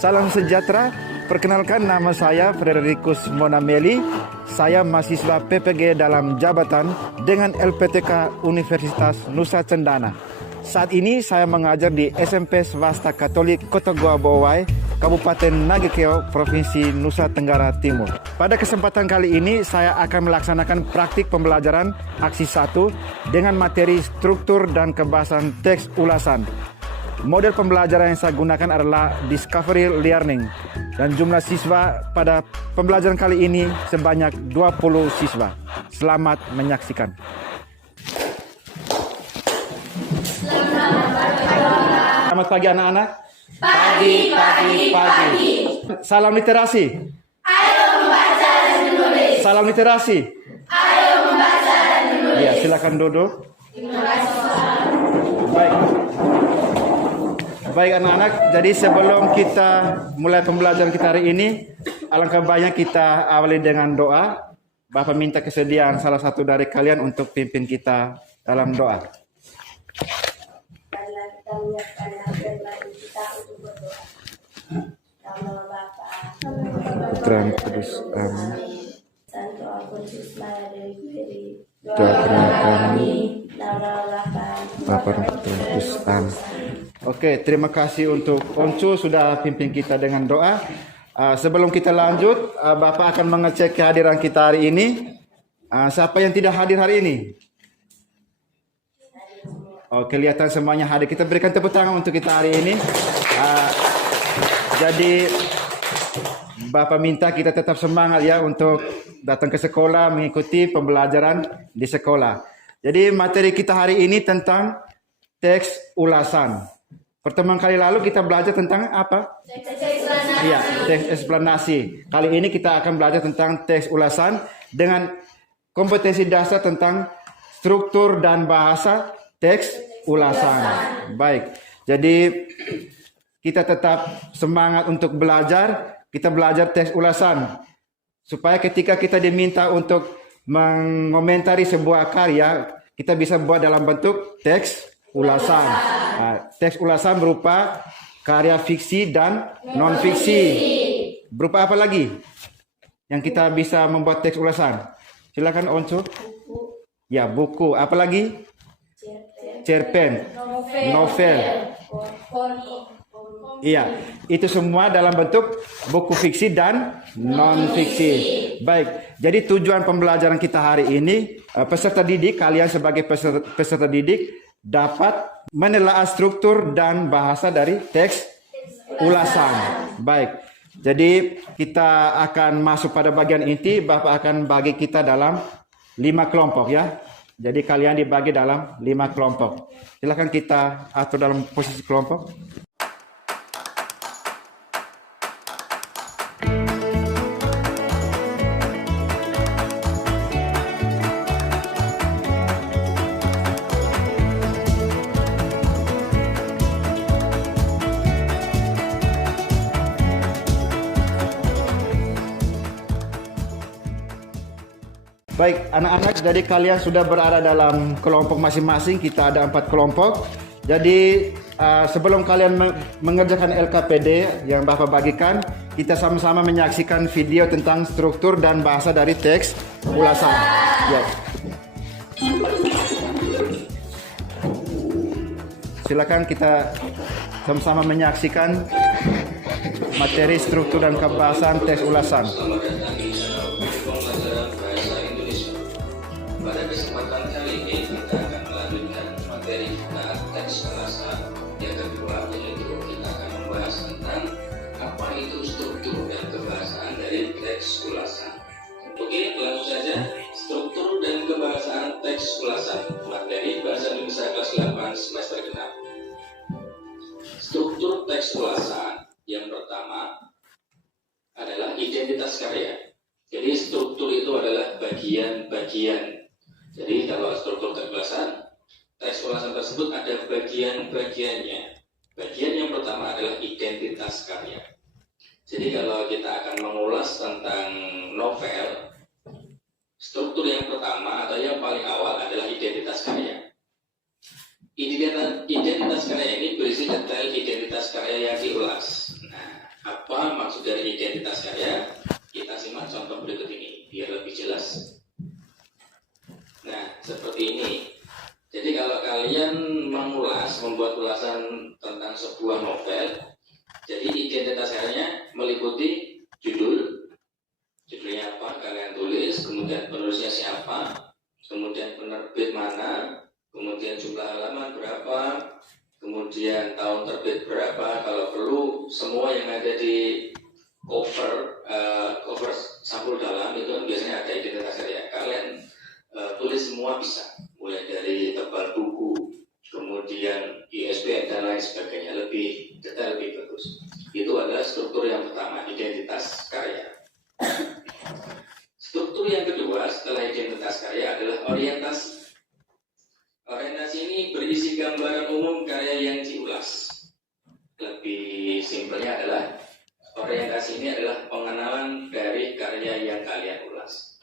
Salam sejahtera. Perkenalkan, nama saya Fredericus Monameli. Saya mahasiswa PPG dalam jabatan dengan LPTK Universitas Nusa Cendana. Saat ini saya mengajar di SMP Swasta Katolik Kota Goa Bowai, Kabupaten Nagekeo, Provinsi Nusa Tenggara Timur. Pada kesempatan kali ini saya akan melaksanakan praktik pembelajaran aksi 1 dengan materi struktur dan kebahasan teks ulasan. Model pembelajaran yang saya gunakan adalah Discovery Learning dan jumlah siswa pada pembelajaran kali ini sebanyak 20 siswa. Selamat menyaksikan. Selamat pagi anak-anak. Pagi. Salam literasi. Ayo membaca dan menulis. Salam literasi. Ayo membaca dan menulis. Ya, silakan duduk. Terima kasih. Baik anak-anak, jadi sebelum kita mulai pembelajaran kita hari ini, alangkah baiknya kita awali dengan doa. Bapak minta kesediaan salah satu dari kalian untuk pimpin kita dalam doa. Marilah kita menyiapkan hati kita untuk berdoa. Nama Bapa, Putra dan Kudus. Amin. Santo Alfonsus Maria Dewi Peri. Doakanlah kami. Nama Bapa, Bapa dan Putra dan Kudus. Amin. Oke, terima kasih untuk Oncu sudah pimpin kita dengan doa. Sebelum kita lanjut, Bapak akan mengecek kehadiran kita hari ini. Siapa yang tidak hadir hari ini? Oh, kelihatan semuanya hadir. Kita berikan tepuk tangan untuk kita hari ini. Jadi Bapak minta kita tetap semangat ya untuk datang ke sekolah, mengikuti pembelajaran di sekolah. Jadi materi kita hari ini tentang teks ulasan. Pertemuan kali lalu kita belajar tentang apa? Iya, teks eksplanasi. Kali ini kita akan belajar tentang teks ulasan dengan kompetensi dasar tentang struktur dan bahasa teks ulasan. Baik, jadi kita tetap semangat untuk belajar. Kita belajar teks ulasan supaya ketika kita diminta untuk mengomentari sebuah karya, kita bisa buat dalam bentuk teks ulasan. Teks ulasan berupa karya fiksi dan non-fiksi. Berupa apa lagi yang kita bisa membuat teks ulasan? Silakan Onco. Ya, buku. Apa lagi? Cerpen. Novel. Iya, itu semua dalam bentuk buku fiksi dan non-fiksi. Baik, jadi tujuan pembelajaran kita hari ini, peserta didik, kalian sebagai peserta didik dapat menelaah struktur dan bahasa dari teks ulasan. Baik, jadi kita akan masuk pada bagian inti. Bapak akan bagi kita dalam 5 kelompok ya. Jadi kalian dibagi dalam 5 kelompok. Silakan kita atur dalam posisi kelompok. Baik, anak-anak, jadi kalian sudah berada dalam kelompok masing-masing. Kita ada 4 kelompok. Jadi sebelum kalian mengerjakan LKPD yang Bapak bagikan, kita sama-sama menyaksikan video tentang struktur dan bahasa dari teks ulasan. Ya. Silakan kita sama-sama menyaksikan materi struktur dan kebahasan teks ulasan. Pada kesempatan kali ini kita akan melanjutkan materi kita teks ulasan. Yang kedua yaitu kita akan membahas tentang apa itu struktur dan kebahasaan dari teks ulasan. Oke, langsung saja struktur dan kebahasaan teks ulasan. Materi Bahasa Indonesia kelas 8 semester genap. Struktur teks ulasan yang pertama adalah identitas karya. Jadi struktur itu adalah bagian-bagian. Jadi kalau struktur teks ulasan tersebut ada bagian-bagiannya. Bagian yang pertama adalah identitas karya. Jadi kalau kita akan mengulas tentang novel, struktur yang pertama atau yang paling awal adalah identitas karya. Identitas karya ini berisi detail identitas karya yang diulas. Nah, Apa maksud dari identitas karya? Kita simak contoh berikut ini biar lebih jelas. Nah, seperti ini. Jadi kalau kalian membuat ulasan tentang sebuah novel, jadi identitas karyanya meliputi judulnya apa kalian tulis, kemudian penulisnya siapa, kemudian penerbit mana, kemudian jumlah halaman berapa, kemudian tahun terbit berapa, kalau perlu semua yang ada di cover sampul dalam itu biasanya ada identitas karya. Kalian tulis semua bisa, mulai dari tebal buku, kemudian ISBN dan lain sebagainya, lebih detail, lebih bagus. Itu adalah struktur yang pertama, identitas karya. Struktur yang kedua setelah identitas karya adalah orientasi. Orientasi ini berisi gambaran umum karya yang diulas. Lebih simpelnya adalah orientasi ini adalah pengenalan dari karya yang kalian ulas.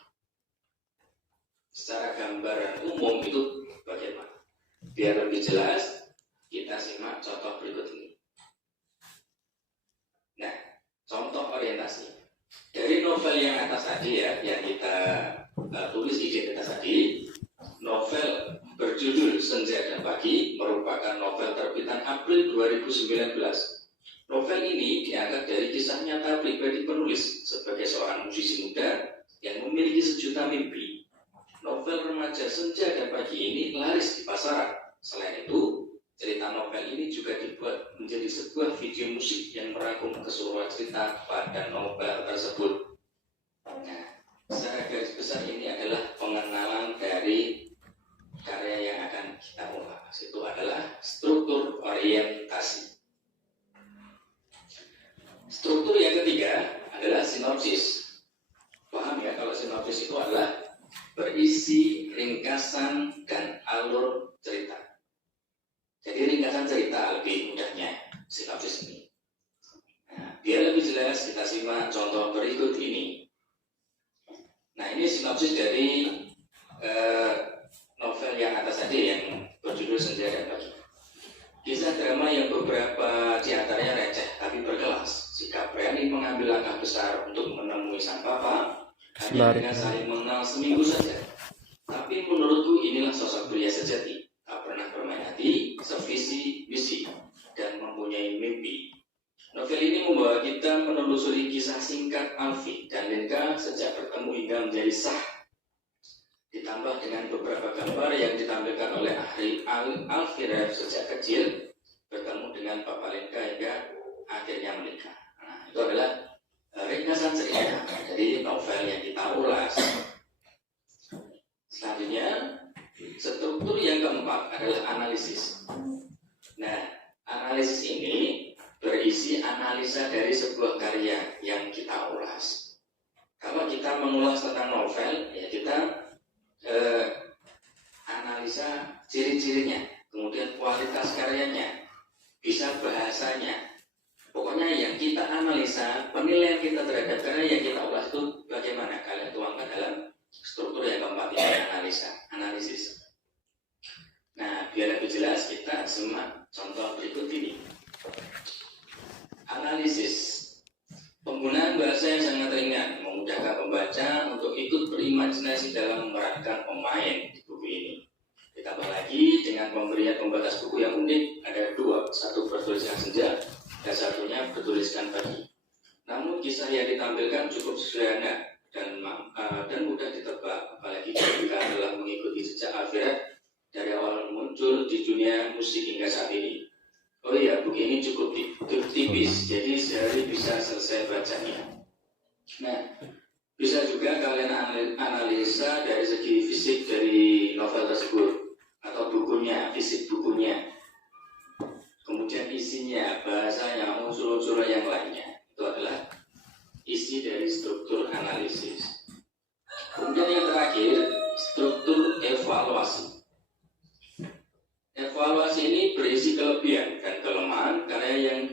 Secara gambaran umum itu bagaimana? Biar lebih jelas, kita simak contoh berikut ini. Nah, contoh orientasi. Dari novel yang atas tadi ya, yang kita tulis identitas tadi, novel berjudul Senja dan Pagi merupakan novel terbitan April 2019. Novel ini diangkat dari kisah nyata pribadi penulis sebagai seorang musisi muda yang memiliki sejuta mimpi. Novel remaja Senja dan Pagi ini laris di pasaran. Selain itu, cerita novel ini juga dibuat menjadi sebuah video musik yang merangkum keseluruhan cerita pada novel tersebut. Nah, secara garis besar ini adalah pengenalan dari karya yang akan kita ulas. Itu adalah struktur orientasi. Struktur yang ketiga adalah sinopsis. Paham ya kalau sinopsis itu adalah berisi ringkasan dan alur cerita. Jadi ringkasan cerita lebih mudahnya sinopsis ini. Nah, biar lebih jelas kita simak contoh berikut ini. Nah, ini sinopsis dari novel yang atas tadi yang berjudul Senja dan Pagi. Kisah drama yang beberapa diantaranya receh tapi berkelas. Jika berani mengambil langkah besar untuk menemui sang papa, hanya dengan saling mengenal seminggu saja. Tapi menurutku inilah sosok pria sejati. Tak pernah bermain hati, sevisi misi, dan mempunyai mimpi. Novel ini membawa kita menelusuri kisah singkat Alfi dan Lenka sejak bertemu hingga menjadi sah. Ditambah dengan beberapa gambar yang ditampilkan oleh Alfi sejak kecil, bertemu dengan Papa Lenka hingga akhirnya menikah. Nah, itu adalah ringkasan cerita dari novel yang kita ulas. Selanjutnya, struktur yang keempat adalah analisis. Nah, analisis ini berisi analisa dari sebuah karya yang kita ulas. Kalau kita mengulas tentang novel, ya kita analisa ciri-cirinya, kemudian kualitas karyanya, bisa bahasanya. Pokoknya yang kita analisa, penilaian kita terhadap karya yang kita ulas itu bagaimana? Kalian tuangkan dalam struktur yang keempat ini, analisis. Nah, biar lebih jelas kita simak contoh berikut ini. Analisis. Penggunaan bahasa yang sangat ringan memudahkan pembaca untuk ikut berimajinasi dalam memerankan pemain di buku ini. Ditambah lagi dengan pemberian pembatas buku yang unik, ada dua, satu bertuliskan Senja dan satunya bertuliskan Pagi. Namun kisah yang ditampilkan cukup sederhana dan mudah ditebak, apalagi jika telah mengikuti jejak Alfred dari awal muncul di dunia musik hingga saat ini. Oh iya, buku ini cukup tipis, jadi sehari bisa selesai bacanya. Nah, bisa juga kalian analisa dari segi fisik dari novel tersebut atau bukunya, fisik bukunya, kemudian isinya, bahasanya, unsur-unsur yang lainnya. Itu adalah isi dari struktur analisis. Kemudian yang terakhir, struktur evaluasi. Evaluasi ini berisi kelebihan dan kelemahan karya yang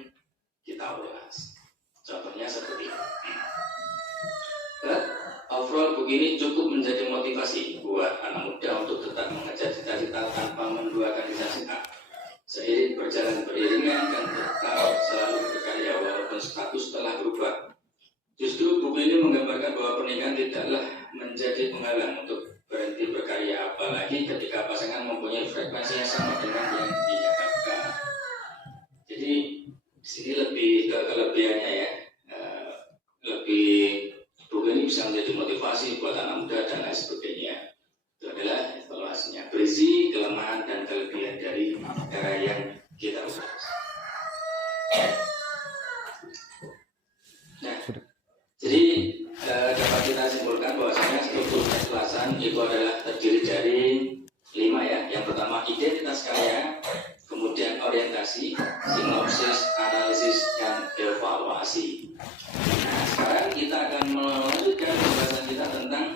kita ulas. Contohnya seperti ini. Overall buku ini cukup menjadi motivasi buat anak muda untuk tetap mengejar cita-cita tanpa menduakan cita-cita. Seiring berjalan beriringan dan tetap selalu berkarya walaupun status telah berubah dilarang untuk berhenti berkarya, apalagi ketika pasangan mempunyai frekuensi yang sama dengan yang diharapkan. Jadi di sini lebih ke kelebihannya ya, lebih buku ini bisa menjadi motivasi buat anak muda dan lain sebagainya. Itu adalah evaluasinya, berisi kelemahan dan kelebihan dari karya yang kita ulas. Nah, jadi dapat kita simpulkan bahwasanya struktur keikhlasan itu adalah terdiri dari 5 ya. Yang pertama identitas karya, kemudian orientasi, sinopsis, analisis, dan evaluasi. Nah, sekarang kita akan melanjutkan pembahasan kita tentang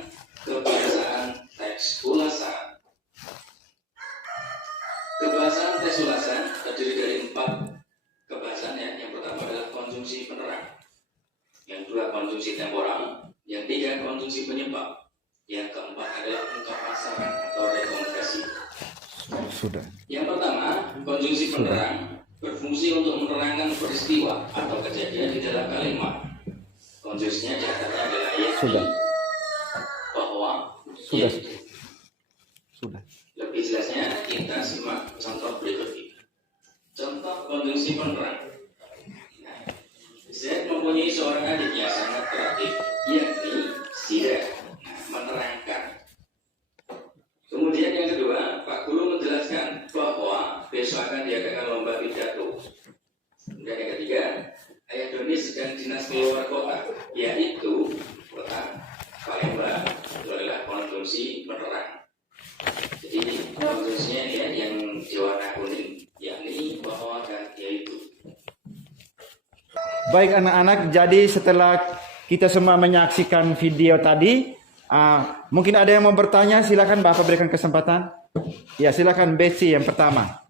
kebiasaan teks ulasan. Kebiasaan teks ulasan terdiri dari 4 kebahasan ya. Yang pertama adalah konjungsi penerang, yang kedua konjungsi temporal, yang ketiga konjungsi penyebab, yang keempat adalah ungkap pasaran atau rekomendasi. Sudah. Yang pertama, konjungsi penerang berfungsi untuk menerangkan peristiwa atau kejadian di dalam kalimat. Konjungsinya diantaranya adalah yaitu, Sudah. bahwa, Sudah. yaitu. Sudah. Lebih jelasnya kita simak contoh berikut ini. Contoh konjungsi penerang. Nah, Z mempunyai seorang adik yang sangat kreatif, yakni Sida. Nah, menerangkan. Kemudian yang kedua, Pak Guru menjelaskan bahwa besok akan diadakan lomba pidato. Kemudian yang ketiga, Ayah Doni sedang dinas keluar kota, yaitu kota Palembang. Itu adalah konjungsi penerang. Jadi konjungsinya ya yang diwarna kuning, yakni bahwa dan yaitu. Baik anak-anak, jadi setelah kita semua menyaksikan video tadi, mungkin ada yang mau bertanya, silakan Bapak berikan kesempatan. Ya, silakan Betsy yang pertama.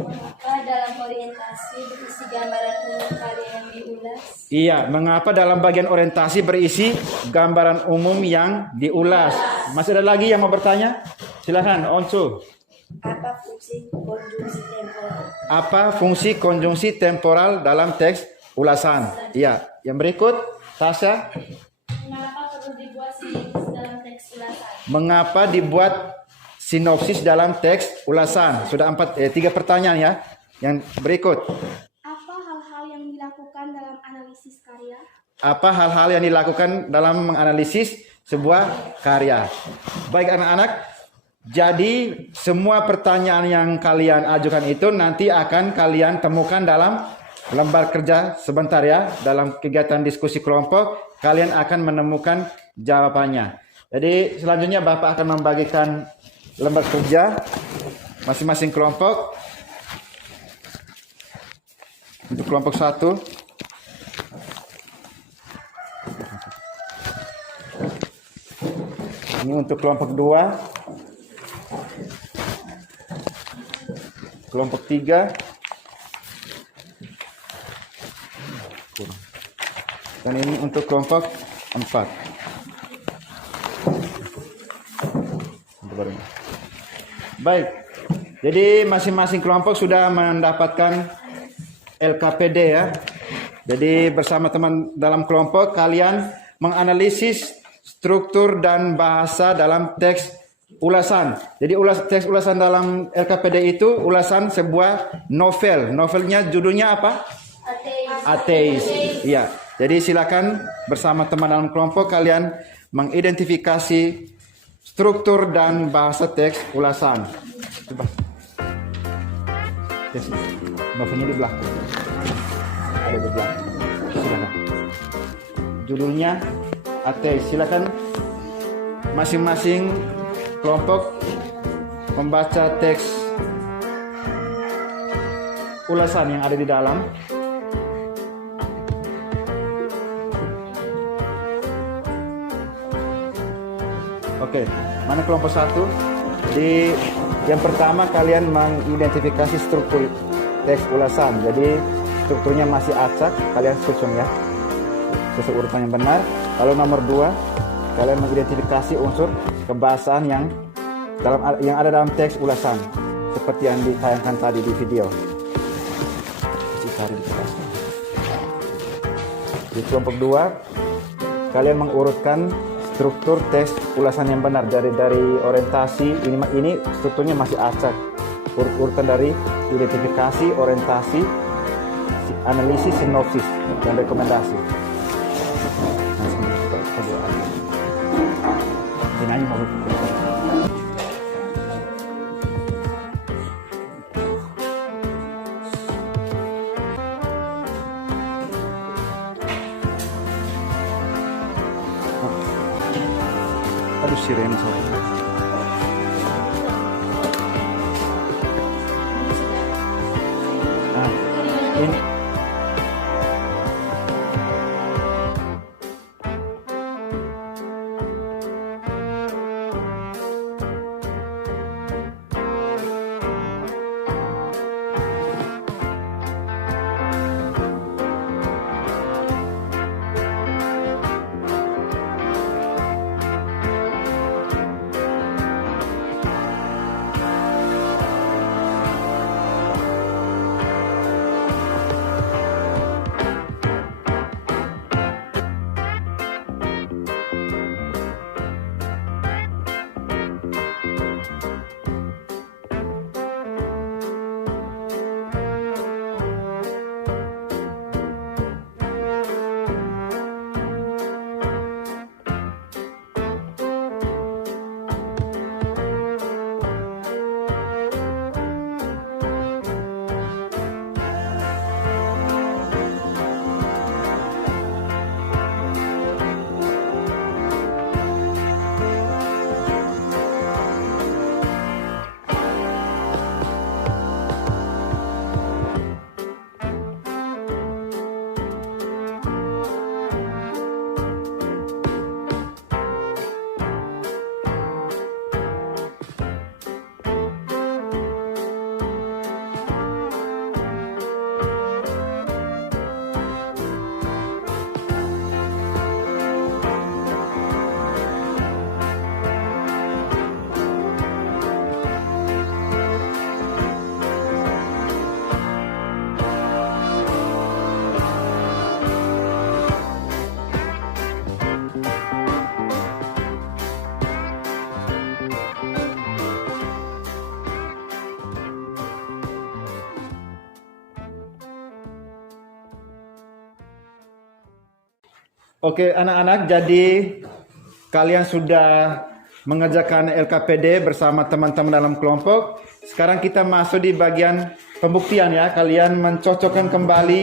Mengapa dalam orientasi berisi gambaran umum karya yang diulas? Iya, mengapa dalam bagian orientasi berisi gambaran umum yang diulas? Masih ada lagi yang mau bertanya? Silakan, Onsu. Apa fungsi konjungsi temporal? Apa fungsi konjungsi temporal dalam teks ulasan? Iya, yang berikut, Tasya. Mengapa perlu dibuat sinopsis dalam teks ulasan? Mengapa dibuat sinopsis dalam teks ulasan? Sudah 3 pertanyaan ya. Yang berikut. Apa hal-hal yang dilakukan dalam analisis karya? Apa hal-hal yang dilakukan dalam menganalisis sebuah karya? Baik anak-anak, jadi semua pertanyaan yang kalian ajukan itu nanti akan kalian temukan dalam lembar kerja sebentar ya. Dalam kegiatan diskusi kelompok, kalian akan menemukan jawabannya. Jadi selanjutnya Bapak akan membagikan lembar kerja masing-masing kelompok. Untuk kelompok 1, ini untuk kelompok 2, kelompok 3, dan ini untuk kelompok 4. Baik, jadi masing-masing kelompok sudah mendapatkan LKPD ya. Jadi bersama teman dalam kelompok kalian menganalisis struktur dan bahasa dalam teks ulasan. Jadi teks ulasan dalam LKPD itu ulasan sebuah novel. Novelnya judulnya apa? Ateis. Iya. Jadi silakan bersama teman dalam kelompok kalian mengidentifikasi struktur dan bahasa teks ulasan. Coba. Yes. Novelnya di belakang. Ada di belakang. Silakan. Judulnya Ateis. Silakan masing-masing kelompok membaca teks ulasan yang ada di dalam. Oke, mana kelompok 1? Di yang pertama kalian mengidentifikasi struktur teks ulasan. Jadi strukturnya masih acak, kalian susun ya. Sesuai urutan yang benar. Lalu nomor 2, kalian mengidentifikasi unsur kebahasaan yang ada dalam teks ulasan seperti yang ditayangkan tadi di video. Di kelompok 2, kalian mengurutkan struktur teks ulasan yang benar dari orientasi ini strukturnya masih acak, urutan dari identifikasi, orientasi, analisis, sinopsis dan rekomendasi. Ini aja mau. Aduh sirene soalnya. Nah, ini Oke, anak-anak, jadi kalian sudah mengerjakan LKPD bersama teman-teman dalam kelompok. Sekarang kita masuk di bagian pembuktian ya. Kalian mencocokkan kembali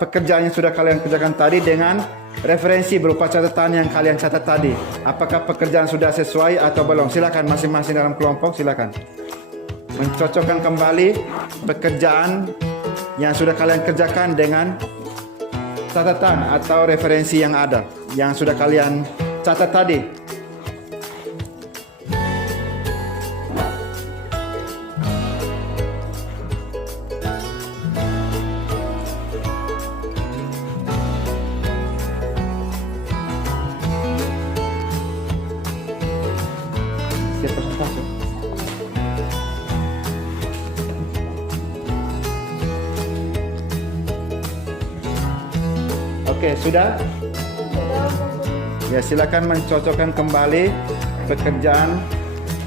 pekerjaan yang sudah kalian kerjakan tadi dengan referensi berupa catatan yang kalian catat tadi. Apakah pekerjaan sudah sesuai atau belum? Silakan masing-masing dalam kelompok, silakan. Mencocokkan kembali pekerjaan yang sudah kalian kerjakan dengan catatan atau referensi yang ada, yang sudah kalian catat tadi. Siap presentasi. Oke, sudah? Ya, silakan mencocokkan kembali pekerjaan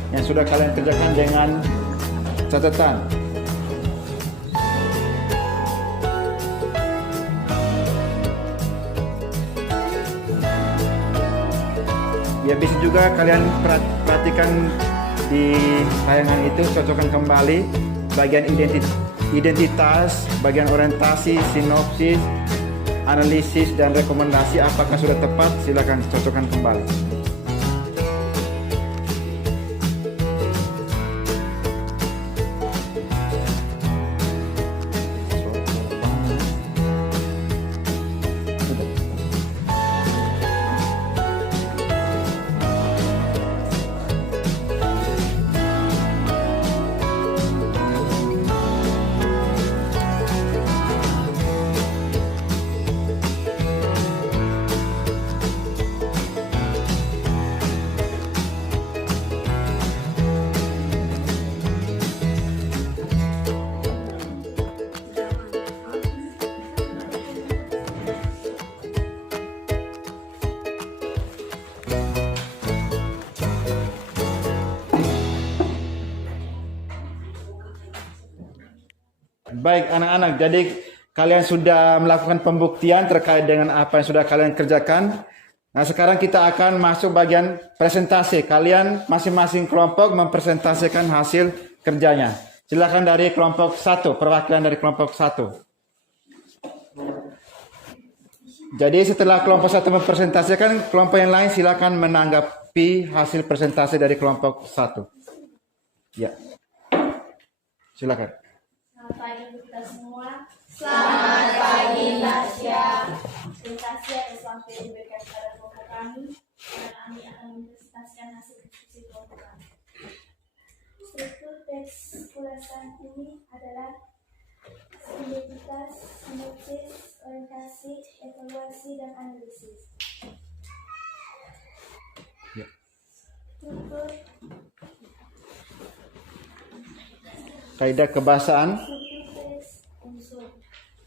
yang sudah kalian kerjakan dengan catatan. Ya, bisa juga kalian perhatikan di tayangan itu, cocokkan kembali bagian identitas, bagian orientasi, sinopsis, analisis dan rekomendasi. Apakah sudah tepat? Silakan cocokkan kembali. Baik anak-anak, jadi kalian sudah melakukan pembuktian terkait dengan apa yang sudah kalian kerjakan. Nah, sekarang kita akan masuk bagian presentasi. Kalian masing-masing kelompok mempresentasikan hasil kerjanya. Silakan dari kelompok 1, perwakilan dari kelompok 1. Jadi setelah kelompok 1 mempresentasikan, kelompok yang lain silakan menanggapi hasil presentasi dari kelompok 1. Ya. Silakan. Selamat pagi untuk kita semua. Selamat pagi Tasya. Terima kasih atas waktu yang diberikan kepada kelompok kami. Dan kami akan mempresentasikan hasil diskusi kelompok kami. Struktur teks ulasan ini adalah identitas, sinopsis, orientasi, evaluasi, dan analisis. Ya. Struktur Kaidah kebahasaan. unsur.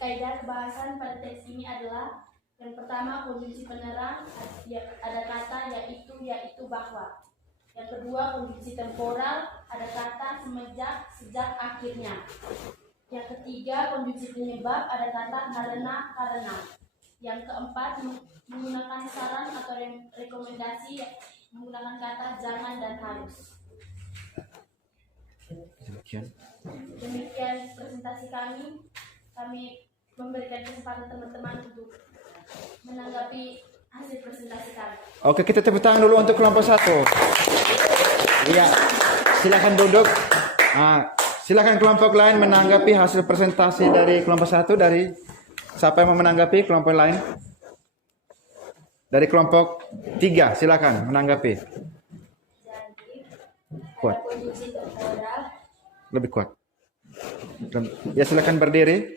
Kaidah kebahasan pada teks ini adalah yang pertama konjungsi penerang, ada kata yaitu bahwa. Yang kedua konjungsi temporal, ada kata semenjak, sejak, akhirnya. Yang ketiga konjungsi penyebab, ada kata karena. Yang keempat menggunakan saran atau rekomendasi menggunakan kata jangan dan harus. Demikian presentasi kami. Kami memberikan kesempatan teman-teman untuk menanggapi hasil presentasi kami. Oke, kita tepuk tangan dulu untuk kelompok 1. Iya, silakan duduk. Silakan kelompok lain menanggapi hasil presentasi dari kelompok 1. Dari siapa yang mau menanggapi kelompok lain? Dari kelompok 3, silakan menanggapi. Jadi, Kuat. ada konjungsi temporal, Lebih kuat. Ya, silakan berdiri.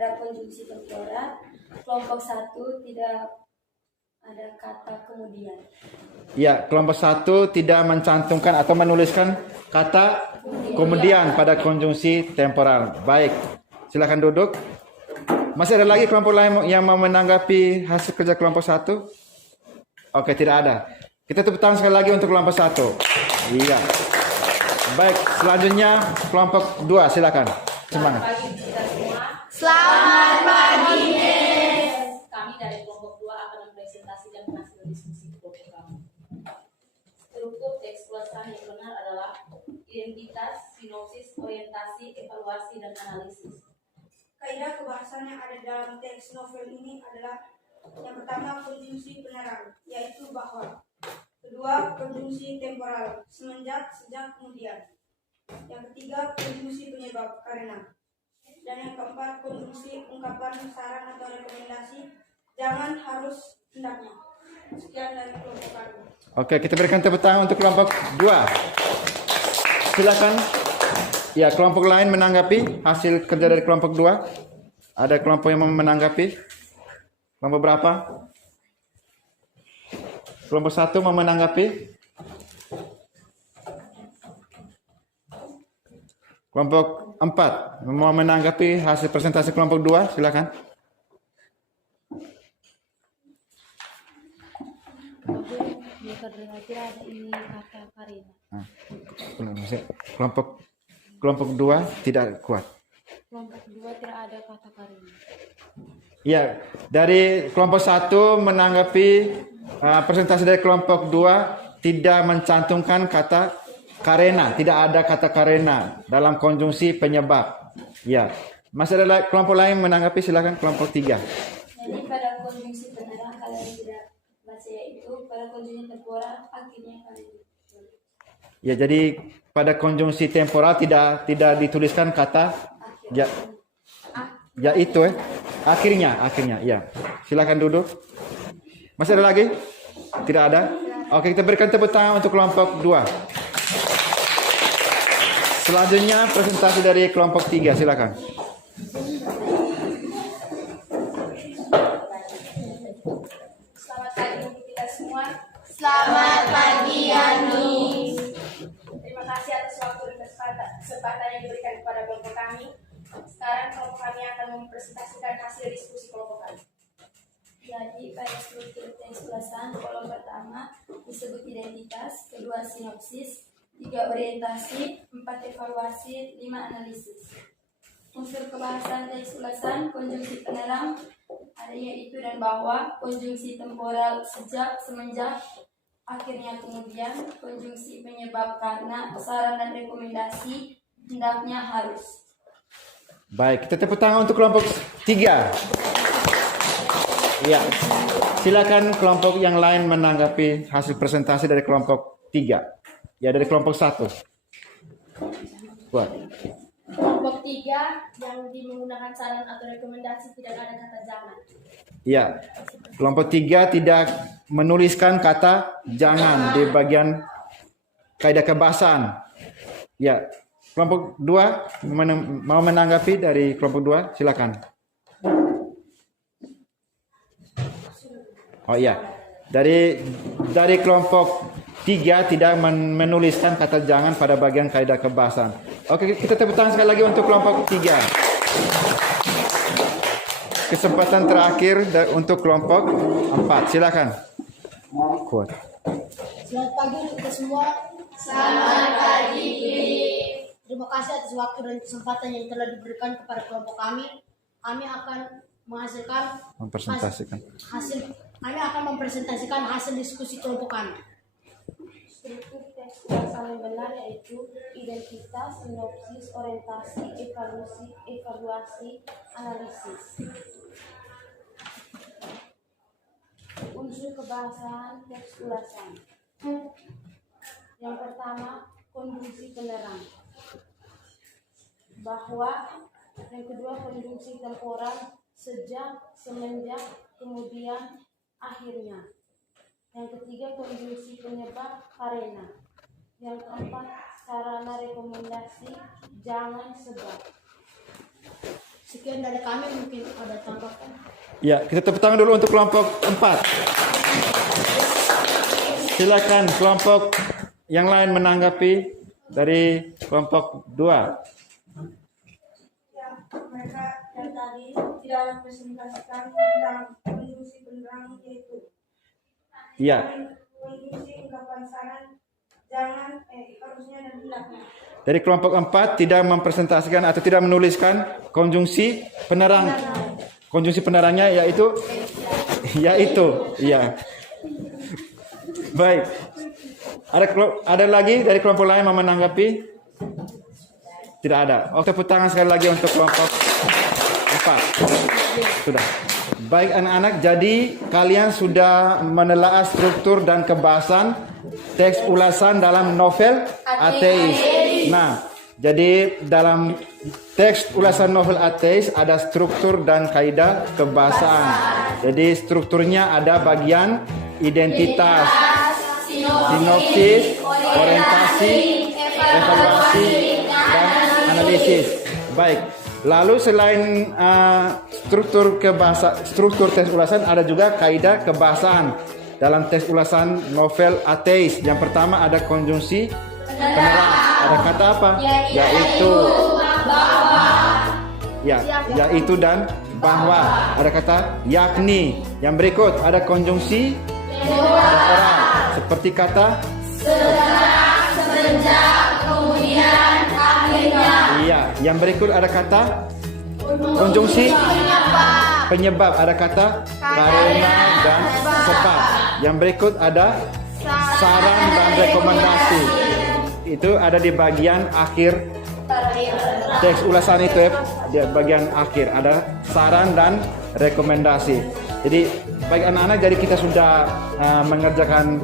pada konjungsi temporal, kelompok 1 tidak ada kata kemudian. Ya, kelompok 1 tidak mencantumkan atau menuliskan kata kemudian pada konjungsi temporal. Baik, silakan duduk. Masih ada lagi kelompok lain yang mau menanggapi hasil kerja kelompok 1? Oke, tidak ada. Kita tepuk tangan sekali lagi untuk kelompok 1. Iya. Baik, selanjutnya kelompok 2, silakan. Semangat. Selamat pagi kita semua. Selamat pagi. Kami dari kelompok 2 akan mempresentasikan hasil diskusi kelompok kami. Struktur teks ulasan yang benar adalah identitas, sinopsis, orientasi, evaluasi, dan analisis. Kaidah kebahasan yang ada dalam teks novel ini adalah yang pertama konjungsi penerang, yaitu bahwa. Kedua, konjungsi temporal, semenjak, sejak, kemudian. Yang ketiga, konjungsi penyebab, karena. Dan yang keempat, konjungsi ungkapan, saran atau rekomendasi, jangan, harus, hendaknya. Sekian dari kelompok kami. Oke, kita berikan tepuk tangan untuk kelompok 2. Silakan. Ya, kelompok lain menanggapi hasil kerja dari kelompok 2. Ada kelompok yang mau menanggapi? Kelompok berapa? Kelompok 1 mau menanggapi? Kelompok 4 mau menanggapi hasil presentasi kelompok 2, silakan. Kelompok 2 tidak kuat. Kelompok 2 tidak ada kata karena. Ya, dari kelompok 1 menanggapi presentasi dari kelompok 2 tidak mencantumkan kata karena, tidak ada kata karena dalam konjungsi penyebab. Ya, masih ada kelompok lain menanggapi, silakan kelompok 3. Jadi pada konjungsi penerang kalian tidak baca, yaitu pada konjungsi temporal akhirnya kalian. Ya, jadi pada konjungsi temporal tidak dituliskan kata ya, ya itu akhirnya ya. Silakan duduk. Masih ada lagi? Tidak ada? Oke, kita berikan tepuk tangan untuk kelompok 2. Selanjutnya presentasi dari kelompok 3, silakan. Selamat pagi untuk kita semua. Selamat pagi, Yani. Terima kasih atas waktu dan kesempatan yang diberikan kepada kelompok kami. Sekarang kelompok kami akan mempresentasikan hasil diskusi kelompok kami. Jadi pada struktur teks ulasan, kolom pertama disebut identitas, kedua sinopsis, 3 orientasi, 4 evaluasi, 5 analisis. Unsur kebahasan teks ulasan, konjungsi penerang, adanya itu dan bahwa, konjungsi temporal sejak, semenjak, akhirnya kemudian, konjungsi penyebab karena, saran dan rekomendasi, hendaknya harus. Baik, kita tepuk tangan untuk kelompok 3. Ya, silakan kelompok yang lain menanggapi hasil presentasi dari kelompok 3. Ya, dari kelompok 1. Buat. Kelompok 3 yang menggunakan saran atau rekomendasi tidak ada kata jangan. Ya, kelompok 3 tidak menuliskan kata jangan di bagian kaidah kebahasaan. Ya, kelompok 2 mau menanggapi dari kelompok 2, silakan. Oh iya, dari kelompok 3 tidak menuliskan kata jangan pada bagian kaidah kebahasaan. Oke, kita tepuk tangan sekali lagi untuk kelompok 3. Kesempatan terakhir untuk kelompok 4, silakan. Kuat. Selamat pagi untuk kita semua. Selamat pagi. Terima kasih atas waktu dan kesempatan yang telah diberikan kepada kelompok kami. Kami akan mempresentasikan hasil diskusi kelompok kami. Struktur teks ulasan yang benar yaitu identitas, sinopsis, orientasi, evaluasi, analisis. Unsur kebahasaan teks ulasan. Yang pertama, konjungsi penerang. Bahwa, yang kedua, konjungsi temporal, sejak, semenjak, kemudian, akhirnya. Yang ketiga, konjungsi penyebab, karena. Yang keempat, sarana rekomendasi, jangan, sebab. Sekian dari kami, mungkin ada tanggapan. Ya, kita tepuk tangan dulu untuk kelompok 4. Silakan kelompok yang lain menanggapi dari kelompok 2. Ya, mereka yang tadi tidak mempresentasikan tentang konjungsi penerang yaitu Iya. konjungsi ungkapan saran, jangan, harusnya dan hendaknya. Dari kelompok 4 tidak mempresentasikan atau tidak menuliskan konjungsi penerang. Konjungsi penerangnya yaitu iya. Baik. Ada lagi dari kelompok lain mau menanggapi? Tidak ada. Oh, tepuk tangan sekali lagi untuk kelompok 4. Sudah. Baik anak-anak, jadi kalian sudah menelaah struktur dan kebahasan teks ulasan dalam novel ateis. Nah, jadi dalam teks ulasan novel ateis ada struktur dan kaidah kebahasaan. Jadi strukturnya ada bagian identitas, sinopsis, orientasi, evaluasi, dan analisis. Baik. Lalu selain struktur teks ulasan ada juga kaidah kebahasaan dalam teks ulasan novel ateis. Yang pertama ada konjungsi penerang. Ada kata apa? Yaitu. Ya, yaitu dan bahwa. Ada kata yakni. Yang berikut ada konjungsi temporal. Seperti kata semenjak, kemudian, akhirnya. Iya, yang berikut ada kata konjungsi penyebab. Ada kata karena dan sebab. Yang berikut ada saran dan rekomendasi. Itu ada di bagian akhir teks ulasan itu ya, di bagian akhir ada saran dan rekomendasi. Jadi baik anak-anak, jadi kita sudah mengerjakan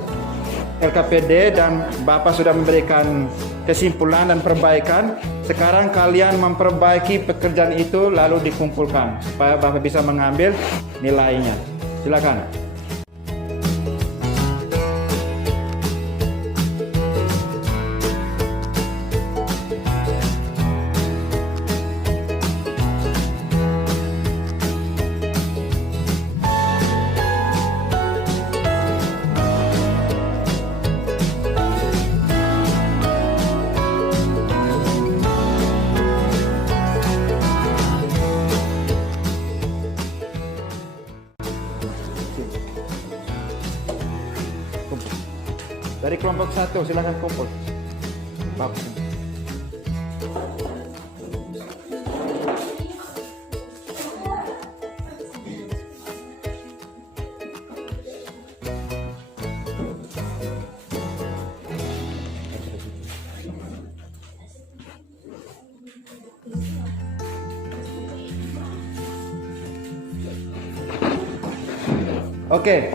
LKPD dan Bapak sudah memberikan kesimpulan dan perbaikan. Sekarang kalian memperbaiki pekerjaan itu lalu dikumpulkan supaya Bapak bisa mengambil nilainya. Silakan. Dari kelompok 1 silakan kumpul. Bapak. Oke.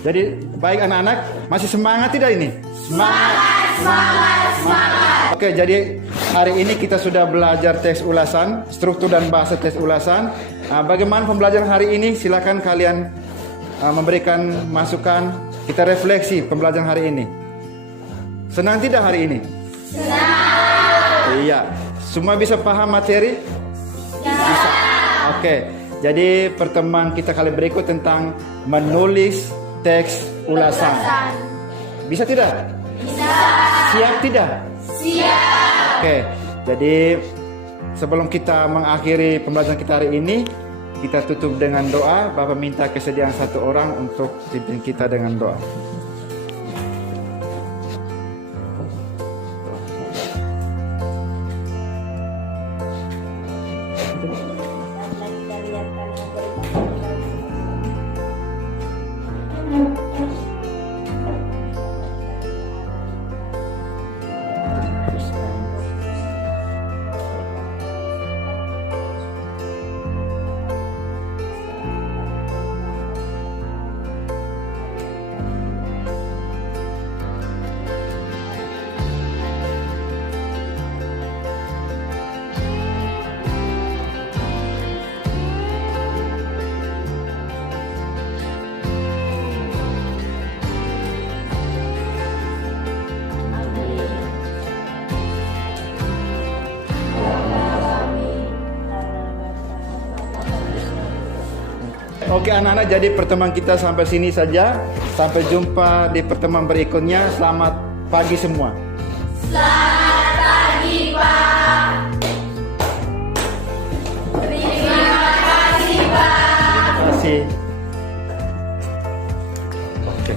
Jadi baik anak-anak, masih semangat tidak ini? Semangat. Oke, jadi hari ini kita sudah belajar teks ulasan, struktur dan bahasa teks ulasan. Bagaimana pembelajaran hari ini? Silakan kalian memberikan masukan. Kita refleksi pembelajaran hari ini. Senang tidak hari ini? Senang. Iya. Semua bisa paham materi? Bisa. Oke. Jadi pertemuan kita kali berikut tentang menulis teks ulasan. Bisa tidak? Bisa. Siap tidak? Siap. Oke. Jadi sebelum kita mengakhiri pembelajaran kita hari ini, kita tutup dengan doa. Bapak minta kesediaan satu orang untuk pimpin kita dengan doa. Oke anak-anak, jadi pertemuan kita sampai sini saja. Sampai jumpa di pertemuan berikutnya. Selamat pagi semua. Selamat pagi, Pak. Terima kasih, Pak. Terima kasih. Oke.